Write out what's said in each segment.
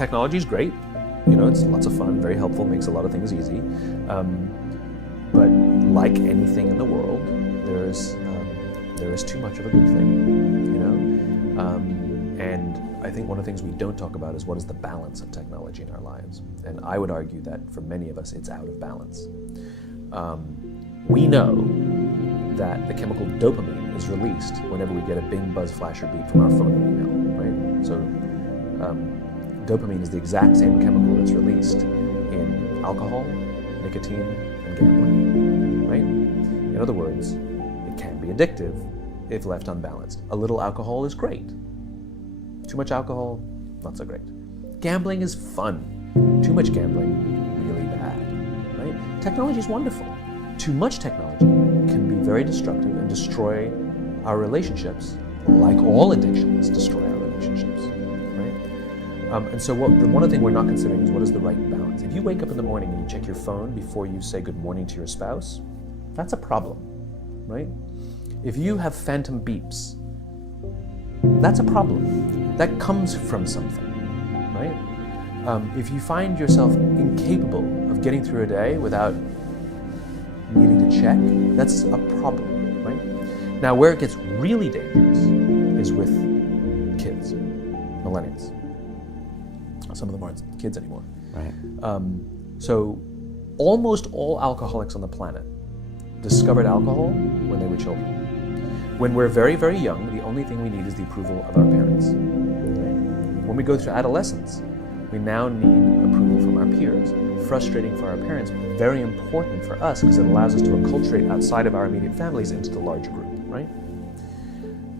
technology is great. You know, it's lots of fun, very helpful, makes a lot of things easy. But like anything in the world, there is too much of a good thing, you know? And I think one of the things we don't talk about is what is the balance of technology in our lives. And I would argue that for many of us, it's out of balance. We know that the chemical dopamine is released whenever we get a bing, buzz, flash, or beep from our phone or email, right? So dopamine is the exact same chemical that's released in alcohol, nicotine, and gambling, right? In other words, it can be addictive if left unbalanced. A little alcohol is great. Too much alcohol, not so great. Gambling is fun. Too much gambling, really bad, right? Technology is wonderful. Too much technology can be very destructive and destroy our relationships, like all addictions destroy our relationships, right? And so one of the things we're not considering is what is the right balance. If you wake up in the morning and you check your phone before you say good morning to your spouse, that's a problem, right? If you have phantom beeps, that's a problem. That comes from something, right? If you find yourself incapable of getting through a day without needing to check, that's a problem, right? Now, where it gets really dangerous is with kids, millennials. Some of them aren't kids anymore. Right. So almost all alcoholics on the planet discovered alcohol when they were children. When we're very, very young, the only thing we need is the approval of our parents. Right? When we go through adolescence, we now need approval from our peers. Frustrating for our parents, very important for us because it allows us to acculturate outside of our immediate families into the larger group, right?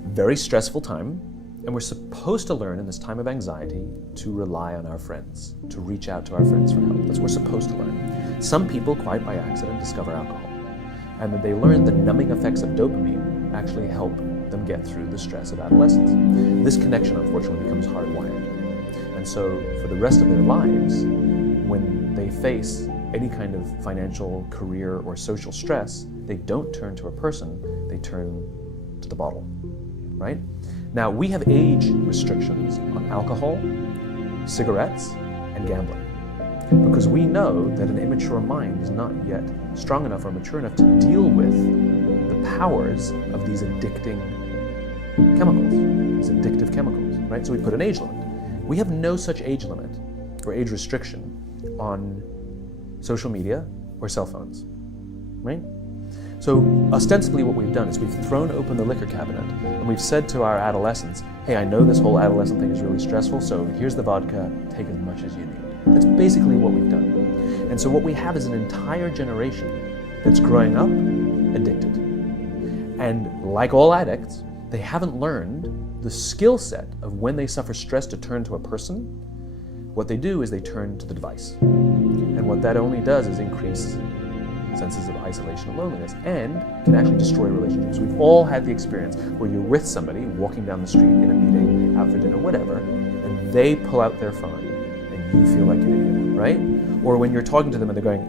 Very stressful time, and we're supposed to learn in this time of anxiety to rely on our friends, to reach out to our friends for help. That's what we're supposed to learn. Some people, quite by accident, discover alcohol, and then they learn the numbing effects of dopamine actually help them get through the stress of adolescence. This connection, unfortunately, becomes hardwired. And so for the rest of their lives, when they face any kind of financial, career, or social stress, they don't turn to a person, they turn to the bottle, right? Now, we have age restrictions on alcohol, cigarettes, and gambling, because we know that an immature mind is not yet strong enough or mature enough to deal with the powers of these addicting chemicals, these addictive chemicals, right? So we put an age limit. We have no such age limit or age restriction on social media or cell phones, right? So ostensibly what we've done is we've thrown open the liquor cabinet and we've said to our adolescents, hey, I know this whole adolescent thing is really stressful, so here's the vodka, take as much as you need. That's basically what we've done. And so what we have is an entire generation that's growing up addicted. And like all addicts, they haven't learned the skill set of when they suffer stress to turn to a person. What they do is they turn to the device. And what that only does is increase senses of isolation and loneliness and can actually destroy relationships. We've all had the experience where you're with somebody walking down the street in a meeting, out for dinner, whatever, and they pull out their phone and you feel like an idiot, right? Or when you're talking to them and they're going,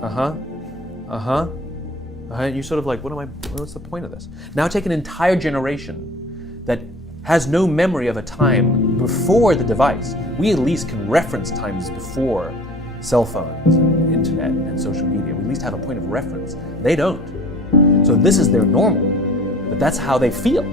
and you're sort of like, what's the point of this? Now take an entire generation that has no memory of a time before the device. We at least can reference times before cell phones and internet and social media. We at least have a point of reference. They don't. So this is their normal, but that's how they feel.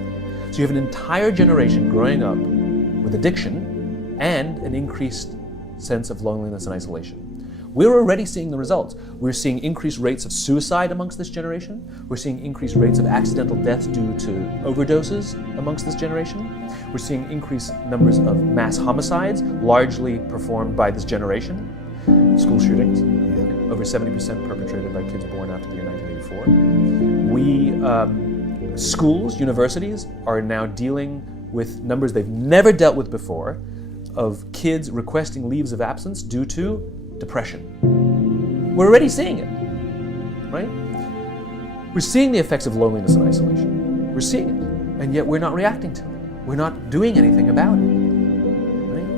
So you have an entire generation growing up with addiction and an increased sense of loneliness and isolation. We're already seeing the results. We're seeing increased rates of suicide amongst this generation. We're seeing increased rates of accidental deaths due to overdoses amongst this generation. We're seeing increased numbers of mass homicides, largely performed by this generation. School shootings, over 70% perpetrated by kids born after the year 1984. Schools, universities are now dealing with numbers they've never dealt with before of kids requesting leaves of absence due to depression. We're already seeing it, right? We're seeing the effects of loneliness and isolation. We're seeing it, and yet we're not reacting to it. We're not doing anything about it, right?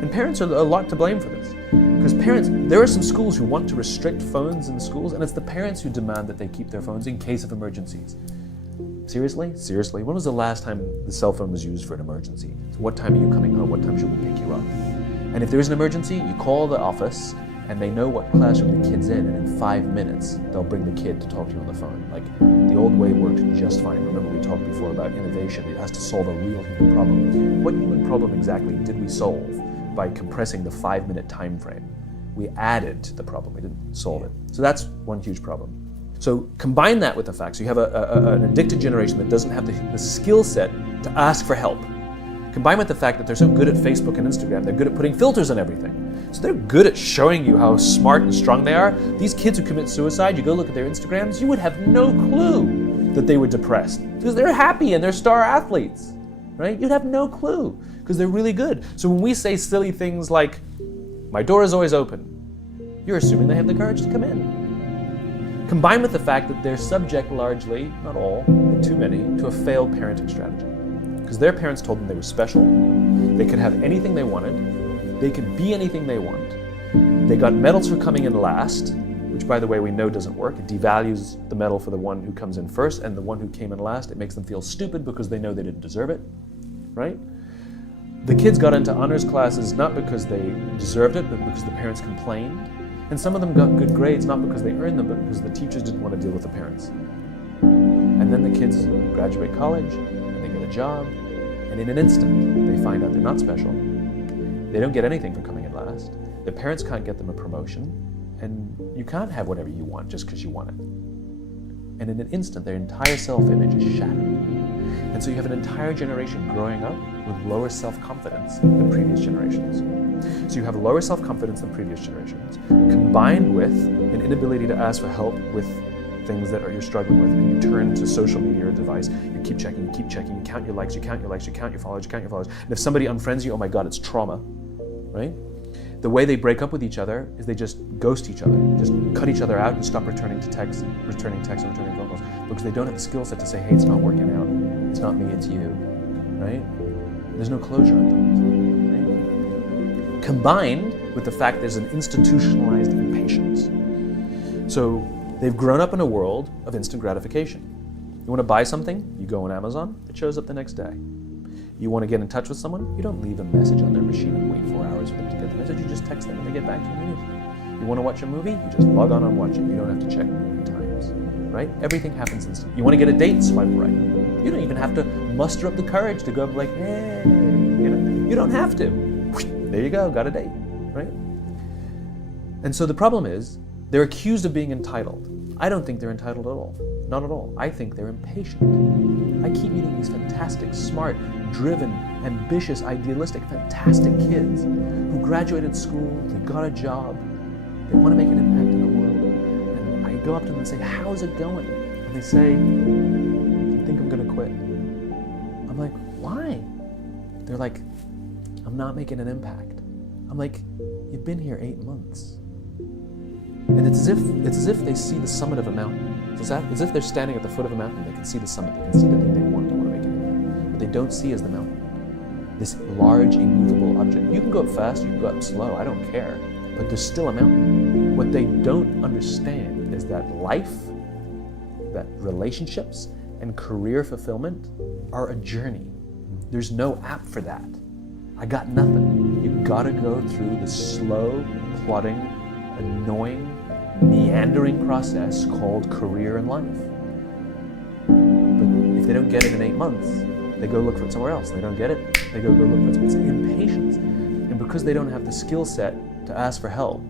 And parents are a lot to blame for this. Because parents, there are some schools who want to restrict phones in the schools, and it's the parents who demand that they keep their phones in case of emergencies. Seriously? Seriously? When was the last time the cell phone was used for an emergency? So what time are you coming home? What time should we pick you up? And if there is an emergency, you call the office and they know what classroom the kid's in, and in 5 minutes, they'll bring the kid to talk to you on the phone. Like, the old way worked just fine. Remember we talked before about innovation. It has to solve a real human problem. What human problem exactly did we solve by compressing the 5-minute time frame? We added to the problem, we didn't solve it. So that's one huge problem. So combine that with the fact, so you have an addicted generation that doesn't have the skill set to ask for help. Combined with the fact that they're so good at Facebook and Instagram, they're good at putting filters on everything. So they're good at showing you how smart and strong they are. These kids who commit suicide, you go look at their Instagrams, you would have no clue that they were depressed because they're happy and they're star athletes, right? You'd have no clue because they're really good. So when we say silly things like, my door is always open, you're assuming they have the courage to come in. Combined with the fact that they're subject largely, not all, but too many, to a failed parenting strategy. Because their parents told them they were special, they could have anything they wanted, they could be anything they want. They got medals for coming in last, which by the way we know doesn't work. It devalues the medal for the one who comes in first, and the one who came in last, it makes them feel stupid because they know they didn't deserve it, right? The kids got into honors classes not because they deserved it, but because the parents complained. And some of them got good grades not because they earned them, but because the teachers didn't want to deal with the parents. And then the kids graduate college, and they get a job, and in an instant, they find out they're not special. They don't get anything for coming in last. Their parents can't get them a promotion, and you can't have whatever you want just because you want it. And in an instant, their entire self-image is shattered. And so you have an entire generation growing up with lower self-confidence than previous generations. So you have lower self-confidence than previous generations, combined with an inability to ask for help with things that you're struggling with, and you turn to social media or device, you keep checking, you count your likes, you count your followers, and if somebody unfriends you, oh my God, it's trauma, right? The way they break up with each other is they just ghost each other, just cut each other out and stop returning texts or returning phone calls, because they don't have the skill set to say, hey, it's not working out, it's not me, it's you, right? There's no closure on things, right? Combined with the fact there's an institutionalized impatience. So they've grown up in a world of instant gratification. You want to buy something, you go on Amazon, it shows up the next day. You want to get in touch with someone, you don't leave a message on their machine and wait 4 hours for them to get the message, you just text them and they get back to you immediately. You want to watch a movie, you just log on and watch it. You don't have to check movie times, right? Everything happens instantly. You want to get a date, swipe right. You don't even have to muster up the courage to go up like, hey, you don't have to. There you go, got a date, right? And so the problem is, they're accused of being entitled. I don't think they're entitled at all. Not at all. I think they're impatient. I keep meeting these fantastic, smart, driven, ambitious, idealistic, fantastic kids who graduated school, they got a job, they want to make an impact in the world. And I go up to them and say, how's it going? And they say, I think I'm going to quit. I'm like, why? They're like, I'm not making an impact. I'm like, you've been here 8 months. And it's as if they see the summit of a mountain. It's as if they're standing at the foot of a mountain. They can see the summit. They can see the thing they want to make it. What they don't see is the mountain. This large, immovable object. You can go up fast, you can go up slow, I don't care. But there's still a mountain. What they don't understand is that life, that relationships, and career fulfillment are a journey. There's no app for that. I got nothing. You gotta go through the slow, plodding, annoying, meandering process called career and life. But if they don't get it in 8 months, they go look for it somewhere else. They don't get it, they go look for it. It's impatience. And because they don't have the skill set to ask for help,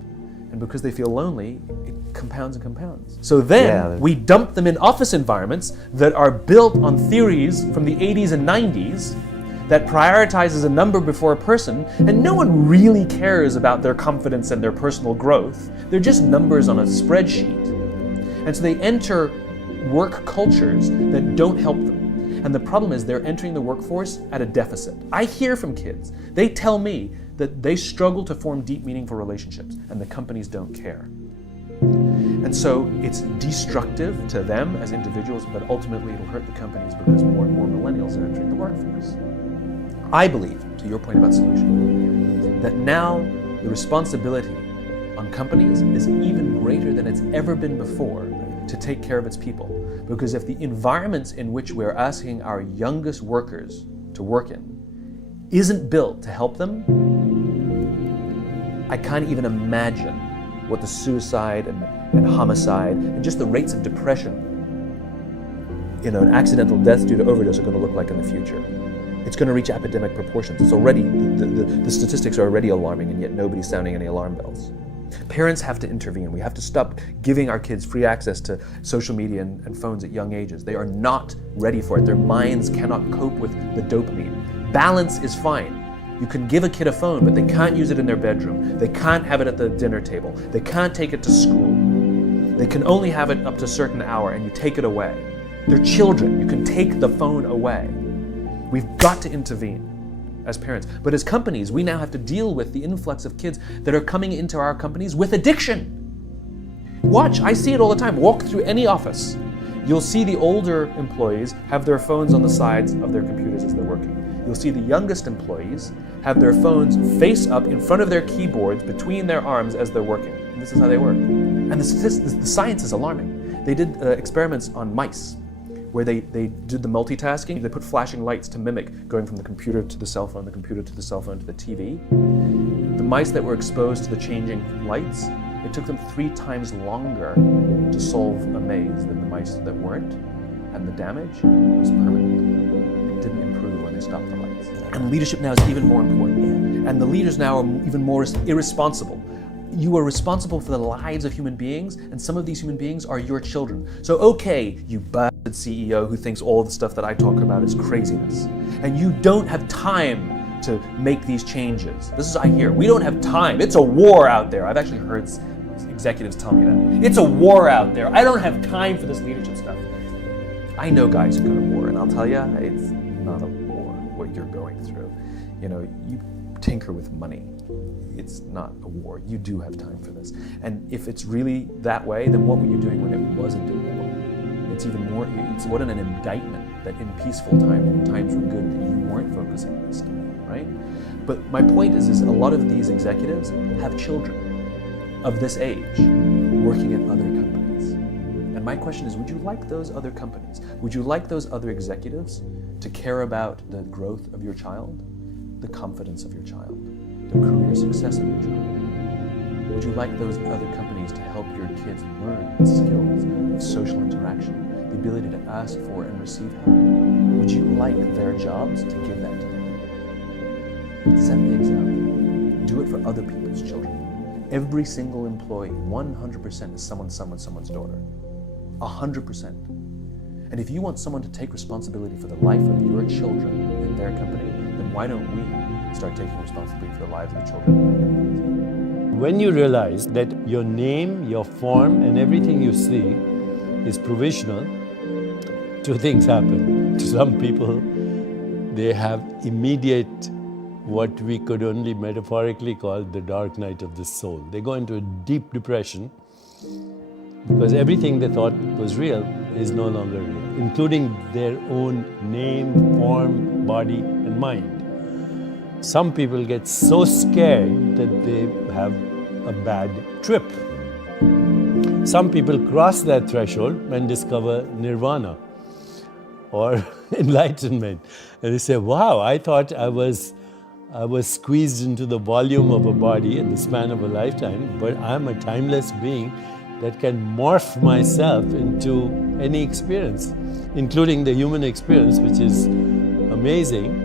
and because they feel lonely, it compounds and compounds. So then we dump them in office environments that are built on theories from the 80s and 90s that prioritizes a number before a person, and no one really cares about their confidence and their personal growth. They're just numbers on a spreadsheet. And so they enter work cultures that don't help them. And the problem is they're entering the workforce at a deficit. I hear from kids, they tell me that they struggle to form deep, meaningful relationships, and the companies don't care. And so it's destructive to them as individuals, but ultimately it'll hurt the companies because more and more millennials are entering the workforce. I believe, to your point about solution, that now the responsibility on companies is even greater than it's ever been before to take care of its people. Because if the environments in which we're asking our youngest workers to work in isn't built to help them, I can't even imagine what the suicide and homicide and just the rates of depression, an accidental death due to overdose are going to look like in the future. It's going to reach epidemic proportions. It's already, the statistics are already alarming, and yet nobody's sounding any alarm bells. Parents have to intervene. We have to stop giving our kids free access to social media and phones at young ages. They are not ready for it. Their minds cannot cope with the dopamine. Balance is fine. You can give a kid a phone, but they can't use it in their bedroom. They can't have it at the dinner table. They can't take it to school. They can only have it up to a certain hour, and you take it away. They're children. You can take the phone away. We've got to intervene as parents. But as companies, we now have to deal with the influx of kids that are coming into our companies with addiction. Watch, I see it all the time. Walk through any office. You'll see the older employees have their phones on the sides of their computers as they're working. You'll see the youngest employees have their phones face up in front of their keyboards between their arms as they're working. And this is how they work. And the science is alarming. They did experiments on mice where they did the multitasking. They put flashing lights to mimic going from the computer to the cell phone, the computer to the cell phone to the TV. The mice that were exposed to the changing lights, it took them 3 times longer to solve a maze than the mice that weren't, and the damage was permanent. It didn't improve when they stopped the lights. And leadership now is even more important. And the leaders now are even more irresponsible. You are responsible for the lives of human beings, and some of these human beings are your children. So okay, you bastard CEO who thinks all the stuff that I talk about is craziness, and you don't have time to make these changes. This is, I hear, we don't have time. It's a war out there. I've actually heard executives tell me that. It's a war out there. I don't have time for this leadership stuff. I know guys who go to war, and I'll tell you, it's not a war, what you're going through. You tinker with money. It's not a war. You do have time for this. And if it's really that way, then what were you doing when it wasn't a war? It's even more, what an indictment that in peaceful times, when times were good, that you weren't focusing on this stuff, right? But my point is a lot of these executives have children of this age working at other companies. And my question is, would you like those other companies? Would you like those other executives to care about the growth of your child, the confidence of your child, the career success of your child? Would you like those other companies to help your kids learn the skills of social interaction, the ability to ask for and receive help? Would you like their jobs to give that to them? Set the example. Do it for other people's children. Every single employee, 100% is someone's daughter. 100%. And if you want someone to take responsibility for the life of your children in their company, then why don't we start taking responsibility for the lives of the children? When you realize that your name, your form, and everything you see is provisional, 2 things happen. To some people, they have immediate, what we could only metaphorically call the dark night of the soul. They go into a deep depression because everything they thought was real is no longer real, including their own name, form, body, and mind. Some people get so scared that they have a bad trip. Some people cross that threshold and discover nirvana or enlightenment. And they say, wow, I thought I was squeezed into the volume of a body in the span of a lifetime, but I'm a timeless being that can morph myself into any experience, including the human experience, which is amazing.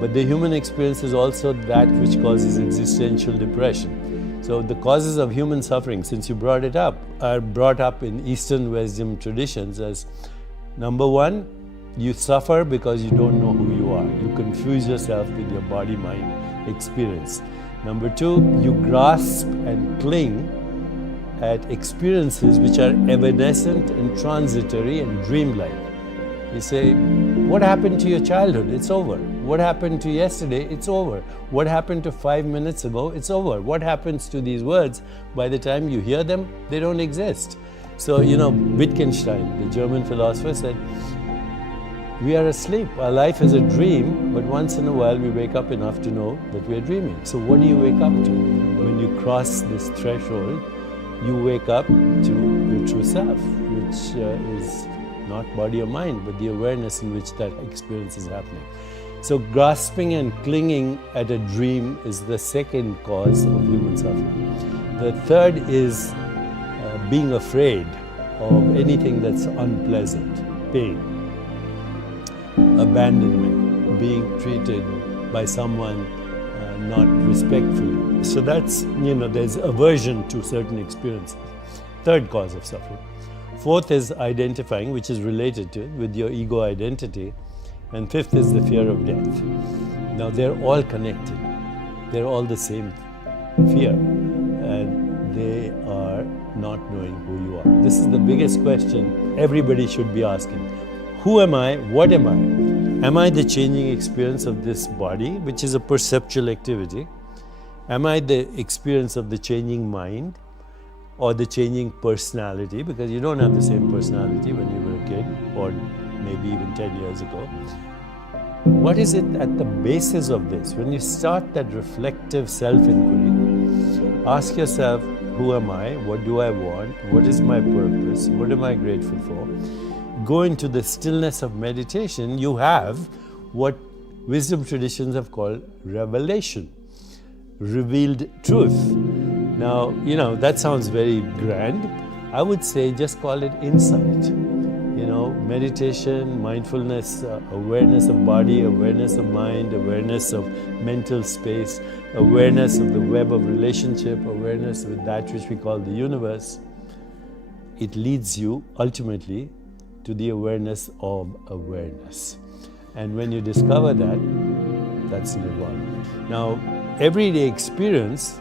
But the human experience is also that which causes existential depression. So the causes of human suffering, since you brought it up, are brought up in Eastern wisdom traditions as, number 1, you suffer because you don't know who you are. You confuse yourself with your body-mind experience. Number 2, you grasp and cling at experiences which are evanescent and transitory and dreamlike. You say, what happened to your childhood? It's over. What happened to yesterday? It's over. What happened to 5 minutes ago? It's over. What happens to these words? By the time you hear them, they don't exist. So, Wittgenstein, the German philosopher, said, we are asleep. Our life is a dream, but once in a while we wake up enough to know that we are dreaming. So what do you wake up to? When you cross this threshold, you wake up to your true self, which is not body or mind, but the awareness in which that experience is happening. So grasping and clinging at a dream is the second cause of human suffering. The third is being afraid of anything that's unpleasant, pain, abandonment, being treated by someone not respectfully. So that's, there's aversion to certain experiences. Third cause of suffering. Fourth is identifying, which is related to it, with your ego identity. And fifth is the fear of death. Now they're all connected. They're all the same fear. And they are not knowing who you are. This is the biggest question everybody should be asking. Who am I? What am I? Am I the changing experience of this body, which is a perceptual activity? Am I the experience of the changing mind or the changing personality? Because you don't have the same personality when you were a kid or maybe even 10 years ago. What is it at the basis of this? When you start that reflective self-inquiry, ask yourself, who am I? What do I want? What is my purpose? What am I grateful for? Go into the stillness of meditation. You have what wisdom traditions have called revelation, revealed truth. Now, that sounds very grand. I would say just call it insight. Meditation, mindfulness, awareness of body, awareness of mind, awareness of mental space, awareness of the web of relationship, awareness with that which we call the universe. It leads you ultimately to the awareness of awareness. And when you discover that, that's nirvana. Now, everyday experience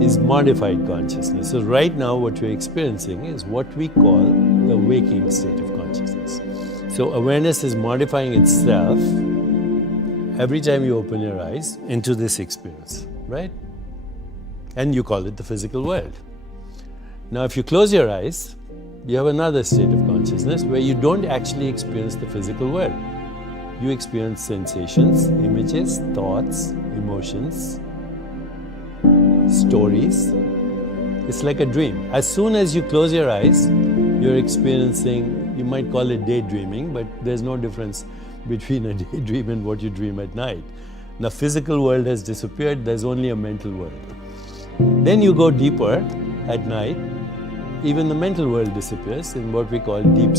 is modified consciousness. So right now what we're experiencing is what we call the waking state of consciousness. So awareness is modifying itself every time you open your eyes into this experience, right? And you call it the physical world. Now if you close your eyes, you have another state of consciousness where you don't actually experience the physical world. You experience sensations, images, thoughts, emotions, stories. It's like a dream. As soon as you close your eyes, you're experiencing, you might call it daydreaming, but there's no difference between a daydream and what you dream at night. The physical world has disappeared, there's only a mental world. Then you go deeper at night, even the mental world disappears in what we call deep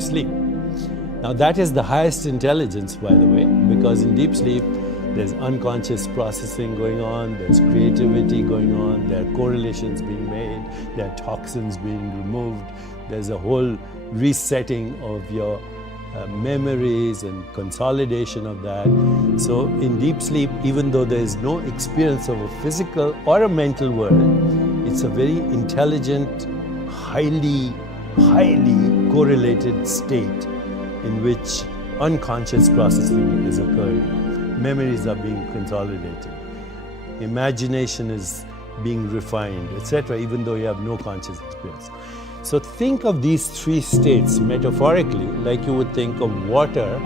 sleep. Now that is the highest intelligence, by the way, because in deep sleep, there's unconscious processing going on, there's creativity going on, there are correlations being made, there are toxins being removed, there's a whole resetting of your memories and consolidation of that. So in deep sleep, even though there is no experience of a physical or a mental world, it's a very intelligent, highly correlated state in which unconscious processing is occurring. Memories are being consolidated. Imagination is being refined, etc., even though you have no conscious experience. So think of these three states metaphorically like you would think of water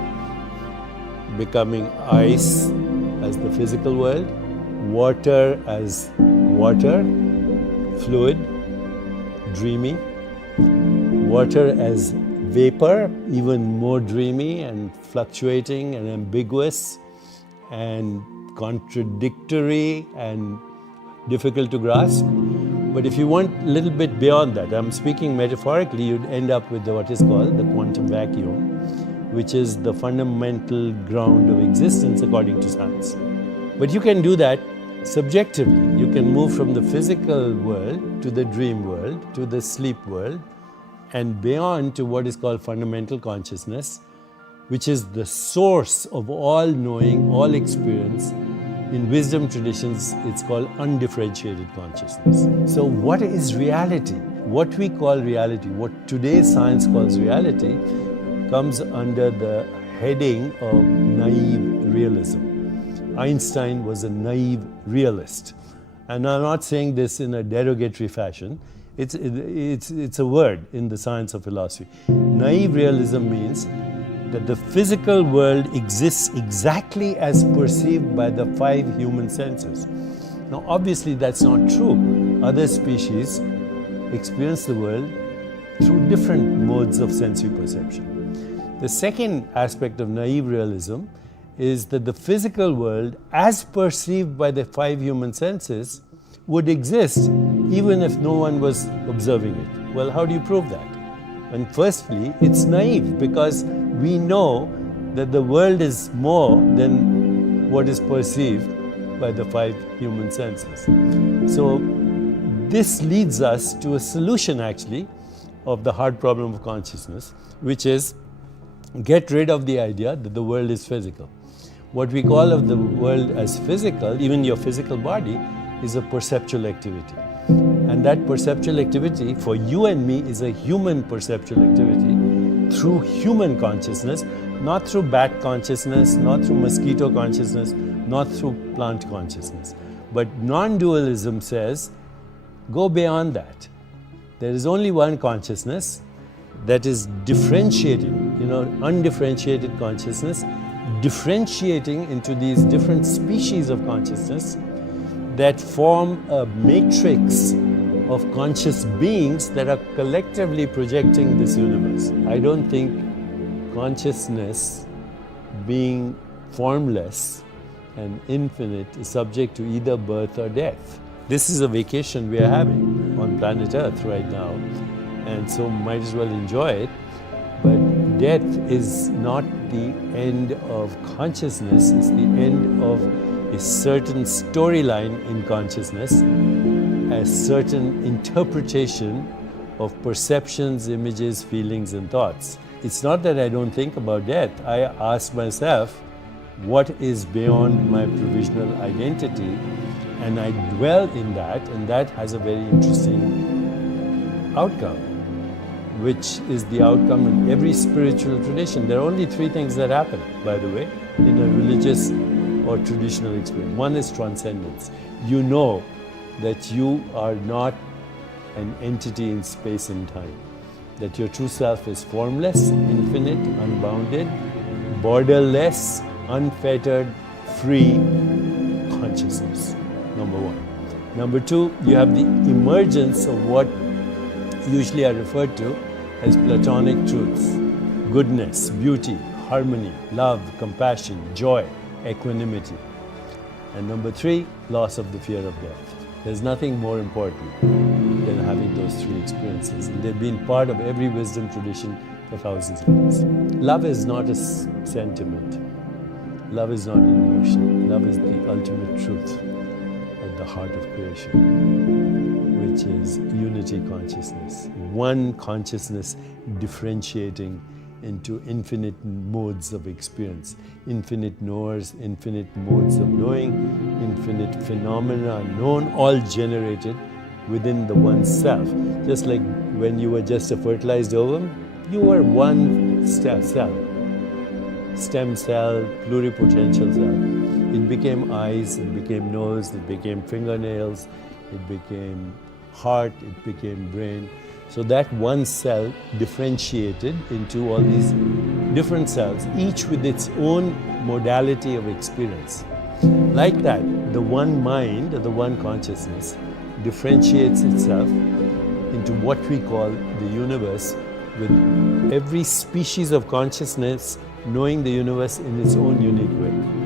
becoming ice as the physical world, water as water, fluid, dreamy, water as vapor, even more dreamy and fluctuating and ambiguous and contradictory and difficult to grasp. But if you want a little bit beyond that, I'm speaking metaphorically, you'd end up with what is called the quantum vacuum, which is the fundamental ground of existence according to science. But you can do that subjectively. You can move from the physical world to the dream world, to the sleep world, and beyond to what is called fundamental consciousness, which is the source of all knowing, all experience. In wisdom traditions, it's called undifferentiated consciousness. So what is reality? What we call reality, what today's science calls reality, comes under the heading of naive realism. Einstein was a naive realist. And I'm not saying this in a derogatory fashion. It's a word in the science of philosophy. Naive realism means that the physical world exists exactly as perceived by the 5 human senses. Now obviously that's not true. Other species experience the world through different modes of sensory perception. The second aspect of naive realism is that the physical world, as perceived by the 5 human senses, would exist even if no one was observing it. Well, how do you prove that? And firstly, it's naive because we know that the world is more than what is perceived by the 5 human senses. So this leads us to a solution actually of the hard problem of consciousness, which is get rid of the idea that the world is physical. What we call of the world as physical, even your physical body, is a perceptual activity. And that perceptual activity for you and me is a human perceptual activity through human consciousness, not through bat consciousness, not through mosquito consciousness, not through plant consciousness. But non-dualism says, go beyond that. There is only one consciousness that is differentiating, undifferentiated consciousness, differentiating into these different species of consciousness that form a matrix of conscious beings that are collectively projecting this universe. I don't think consciousness, being formless and infinite, is subject to either birth or death. This is a vacation we are having on planet Earth right now, and so might as well enjoy it. But death is not the end of consciousness, it's the end of a certain storyline in consciousness, a certain interpretation of perceptions, images, feelings, and thoughts. It's not that I don't think about death. I ask myself, what is beyond my provisional identity? And I dwell in that, and that has a very interesting outcome, which is the outcome in every spiritual tradition. There are only 3 things that happen, by the way, in a religious or traditional experience. One is transcendence. You know that you are not an entity in space and time, that your true self is formless, infinite, unbounded, borderless, unfettered, free consciousness. Number 1. Number 2, you have the emergence of what usually are referred to as Platonic truths: goodness, beauty, harmony, love, compassion, joy, equanimity. And number 3, loss of the fear of death. There's nothing more important than having those 3 experiences. And they've been part of every wisdom tradition for thousands of years. Love is not a sentiment. Love is not an emotion. Love is the ultimate truth at the heart of creation, which is unity consciousness. One consciousness differentiating into infinite modes of experience, infinite knowers, infinite modes of knowing, infinite phenomena known, all generated within the one self. Just like when you were just a fertilized ovum, you were one cell, stem cell, pluripotential cell. It became eyes, it became nose, it became fingernails, it became heart, it became brain. So that one cell differentiated into all these different cells, each with its own modality of experience. Like that, the one mind, the one consciousness, differentiates itself into what we call the universe, with every species of consciousness knowing the universe in its own unique way.